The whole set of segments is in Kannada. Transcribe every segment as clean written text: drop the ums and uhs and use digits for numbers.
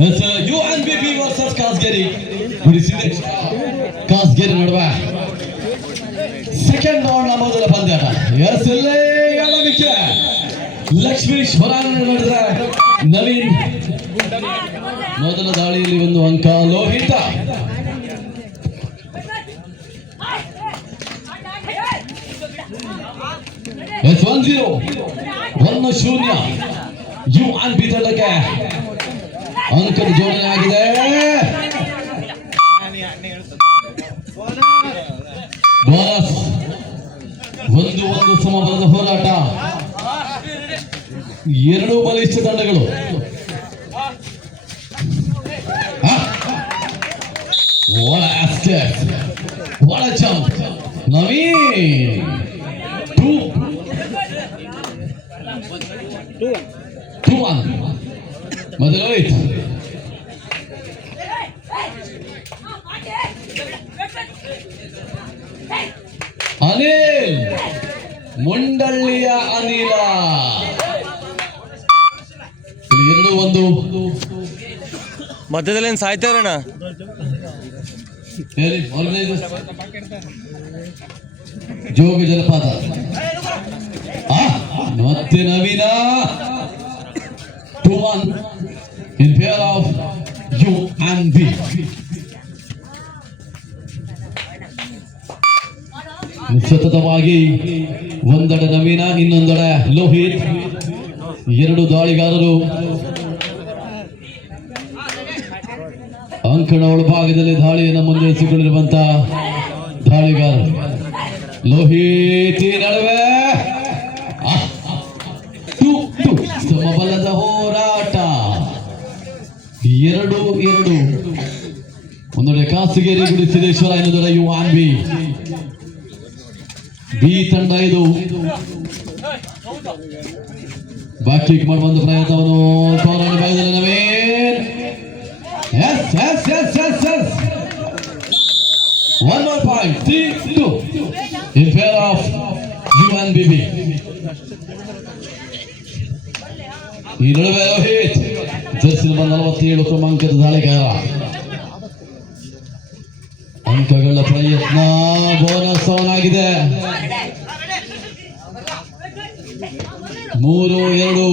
UNBB versus ಕಾಸ್ಗೆರಿ ಬಿಡಿಸಿದೆ. ಕಾಸ್ಗೆರಿ ನಡುವೆ ಸೆಕೆಂಡ್ ರೌಂಡ್ ಮೊದಲ ಪಂದ್ಯಾಟ. ಎಸ್ ಇಲ್ಲೇ ಗಾಳವಿಕೆ ಲಕ್ಷ್ಮೀಶ್ ಹೊರಾಂಗಣ ನಡೆದ ನವೀನ್ ಮೊದಲ ದಾಳಿಯಲ್ಲಿ ಒಂದು ಅಂಕ. ಲೋಹಿತ ಎಸ್ 1-0 1-0 UNB ತಂಡಕ್ಕೆ ಅಂಕದ ಜೋಡಣೆ ಆಗಿದೆ. ಬೋನಸ್ 1-1 ಸಮಬಲದ ಹೋರಾಟ. ಎರಡು ಬಲಿಷ್ಠ ತಂಡಗಳು. What a step! What a jump! Naveen 2-1 Madaloit. Anil ಮುಂಡಳ್ಳಿಯ ಅನಿಲ 2-1 ಮಧ್ಯದಲ್ಲಿ ಏನು ಸಾಯ್ತಾರಣ್ಣ. ಜೋಗ ಜಲಪಾತ ಮತ್ತೆ ನವೀನ 2-1 in favor of UNB. ಸತತವಾಗಿ ಒಂದೆಡೆ ನವೀನ ಇನ್ನೊಂದೆಡೆ ಲೋಹಿತ್. ಎರಡು ದಾಳಿಗಾರರು ಅಂಕಣ ಒಳಭಾಗದಲ್ಲಿ ದಾಳಿಯನ್ನು ಮುಂದುವರಿಸಿಕೊಂಡಿರುವಂತಹ ದಾಳಿಗಾರರು. ಲೋಹಿತ್ ನಡುವೆ ಸಮಬಲದ ಹೋರಾಟ. 2-2 ಒಂದೊಡೆ ಕಾಸಿಗೇರಿ ಗುಡಿಸಿದ್ದೇಶ್ವರ, ಇನ್ನೊಂದೆಡೆ UNB. ಬಿ ತಂಡ ಇದು ಬ್ಯಾಕ್ ಕಿಕ್ ಮಾಡುವ ಒಂದು ಪ್ರಯತ್ನವನ್ನು ಕಾರ್ನರ್ ಭಾಗದಲ್ಲಿ Naveen. One more point. 3-2 in favor of UNBB. ಈ ನಡುವೆ ರೋಹಿತ್ ಜರ್ಸಿ ನಂಬರ್ 47 ಕ್ರಮಾಂಕದ ದಾಳಿಗಾರ. ಅಂಕಗಳ ಪ್ರಯತ್ನ. ಬೋನಸ್ ಆನ್ ಆಗಿದೆ. 3-2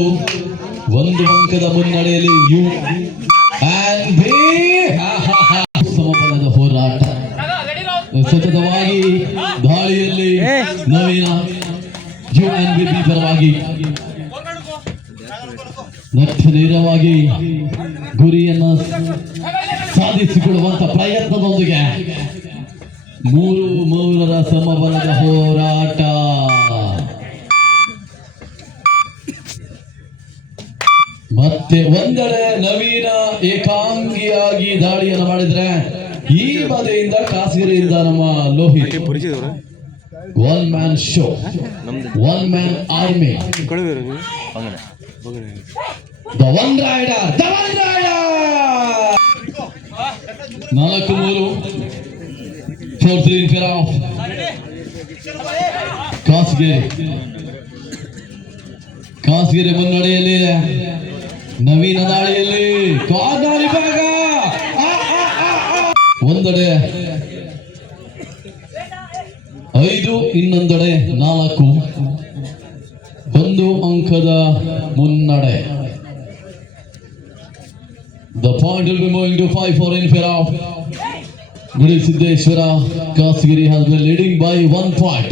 ಒಂದು ಅಂಕದ ಮುನ್ನಡೆಯಲ್ಲಿ UNB. ಸಮಬಲದ ಹೋರಾಟ. ಸತತವಾಗಿ ದಾಳಿಯಲ್ಲಿ ನವೀನ UNBB ಪರವಾಗಿ ನೇರವಾಗಿ ಗುರಿಯನ್ನು ಸಾಧಿಸಿಕೊಳ್ಳುವಂತ ಪ್ರಯತ್ನದೊಂದಿಗೆ 3-3 ಸಮಬಲದ ಹೋರಾಟ. ಮತ್ತೆ ಒಂದೆಡೆ ನವೀನ ಏಕಾಂಗಿಯಾಗಿ ದಾಳಿಯನ್ನು ಮಾಡಿದ್ರೆ, ಈ ಬದಿಯಿಂದ ಕಾಸಗಿರಿಯಿಂದ ನಮ್ಮ Lohith. One man show, one man army. The one rider, the one rider. 4-3 in favor of ಕಾಸ್ಗೆರೆ ಮುನ್ನಡೆಯಲ್ಲಿ. ನವೀನ ದಾಳಿಯಲ್ಲಿ ಕಾರ್ನರ್ ಭಾಗ. ಒಂದೆಡೆ 5 ಇನ್ನೊಂದೆಡೆ 4. ಒಂದು ಅಂಕದ ಮುನ್ನಡೆ. The point will be moving to 5-4 in favor of ಗುಡಿಸಿದ್ದೇಶ್ವರ. ಕಾಸಗಿರಿ has been leading by 1 point.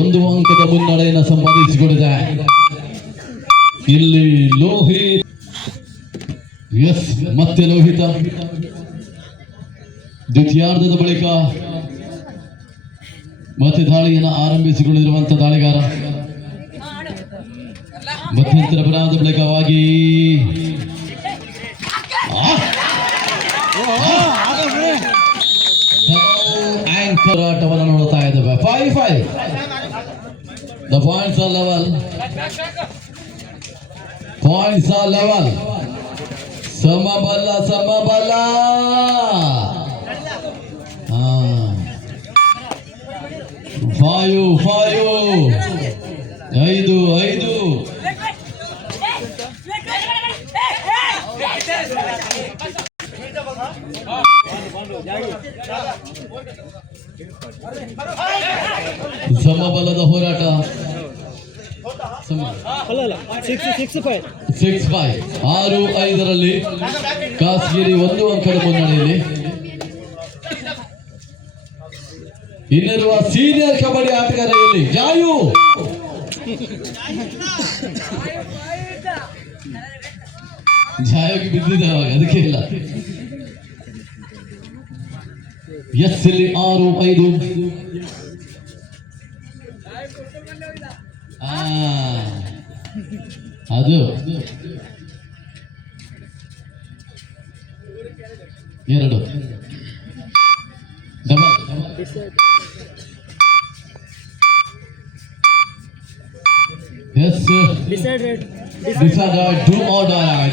ಒಂದು ಅಂಕದ ಮುನ್ನಡೆಯನ್ನು ಸಂಪಾದಿಸಿಕೊಂಡಿದೆ ಇಲ್ಲಿ ಲೋಹಿತ್. ಎಸ್ ಮತ್ತೆ ಲೋಹಿತ ದ್ವಿತೀಯಾರ್ಧದ ಬಳಿಕ ಮತ್ತೆ ದಾಳಿಯನ್ನು ಆರಂಭಿಸಿಕೊಂಡಿರುವಂತಹ ದಾಳಿಗಾರ. ಮಧ್ಯಂತರ ವಿರಾಮದ ಬಳಿಕವಾಗಿ ಆಂಕರ್ ಆಟವನ್ನು ನೋಡ್ತಾ ಇದ್ದೇವೆ. 5-5. The points are level. Points are level. ಸಮಬಲ. 5-5. 5-5. ಸಮಬಲದ ಹೋರಾಟ. 6-5 ಕಾಸಗಿರಿ 1 ಅಂಕದ ಮುನ್ನಡೆಯಲ್ಲಿ. ಇನ್ನಿರುವ ಸೀನಿಯರ್ ಕಬಡ್ಡಿ ಆಟಗಾರರಲ್ಲಿ ಜಾಯು ಜಾಯೋಗಿ ಬಿದ್ದಿದೆ ಅವಾಗ, ಅದಕ್ಕೆ ಇಲ್ಲ. ಎಸ್ ಇಲ್ಲಿ 6-5. ಅದು 2 double. It's decided do or die.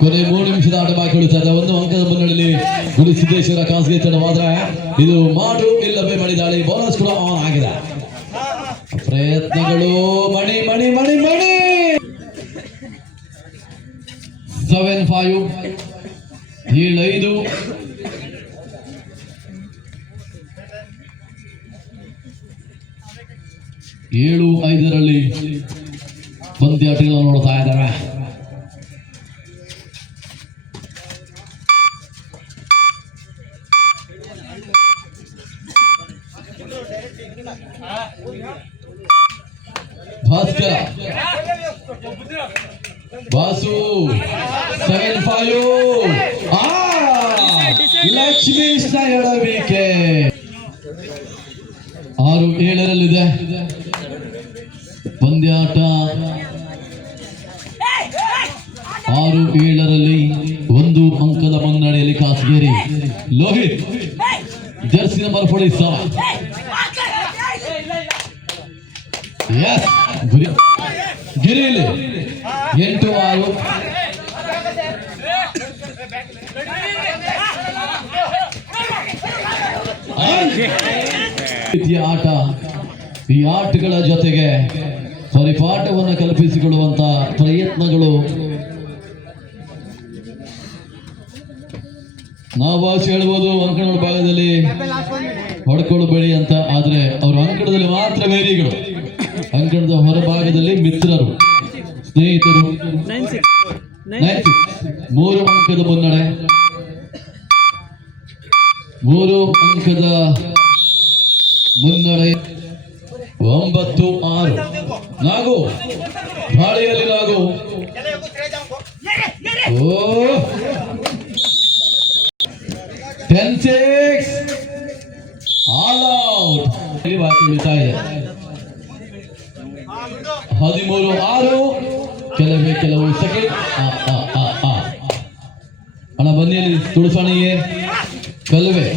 ಕೊನೆ 3 ನಿಮಿಷದ ಆಟ ಬಾಕಿ ಉಳಿತದೆ. 1 ಅಂಕದ ಮುನ್ನಡೆಯಲ್ಲಿ ಗುರುಸಿದ್ದೇಶ್ವರ ಖಾಸಗಿ ತಂಡವಾದ್ರೆ ಇದು ಮಾಡು ಇಲ್ಲವೇ ಮಣಿದಾಳಿ. ಬೋನಸ್ ಕೂಡ ಆನ್ ಆಗಿದೆ. ಪ್ರಯತ್ನಗಳು ಮಣಿ 7-5 7-5. 7-5 ಪಂದ್ಯಾಟಗಳನ್ನು ನೋಡ್ತಾ ಇದ್ದಾವೆ. ಭಾಸ್ಕರ ಬಾಸು 7-5. ಲಕ್ಷ್ಮೀಶ್ನ ಎಡವಿಕೆ. 6-7 ಪಂದ್ಯಾಟ. 6-7 1 ಅಂಕದ ಮುನ್ನಡೆಯಲ್ಲಿ ಕಾಸಗೇರಿ. Lohith jersey number 47. ಎಸ್ ಗಿರಿಲಿ 8-6. ಆಟ. ಈ ಆಟಗಳ ಜೊತೆಗೆ ಪರಿಪಾಠವನ್ನು ಕಲ್ಪಿಸಿಕೊಳ್ಳುವಂತ ಪ್ರಯತ್ನಗಳು. ನಾವು ಹೇಳ್ಬೋದು ಅಂಕಣದ ಭಾಗದಲ್ಲಿ ಹೊಡ್ಕೊಳ್ಳಬೇಡಿ ಅಂತ, ಆದ್ರೆ ಅವರು ಅಂಕಣದಲ್ಲಿ ಮಾತ್ರ ವೈರಿಗಳು, ಅಂಕಣದ ಹೊರಭಾಗದಲ್ಲಿ ಮಿತ್ರರು, ಸ್ನೇಹಿತರು. 9-6 3 ಅಂಕದ ಮುನ್ನಡೆ. 3 ಅಂಕದ ಮುನ್ನಡೆ. 9-6 ನಾಗು ಗಾಳಿಯಲ್ಲಿ ನಾಗು. 10-6 ಆಲ್ ಔಟ್. ಬಾಕಿ ಉಳಿತಾ ಇದೆ. 13-6 ಕೆಲವು ಸೆಕೆಂಡ್. ಅಣ್ಣ ಬನ್ನಿಯಲ್ಲಿ ತುಳಸಣಿಗೆ ಕಲ್ವೆ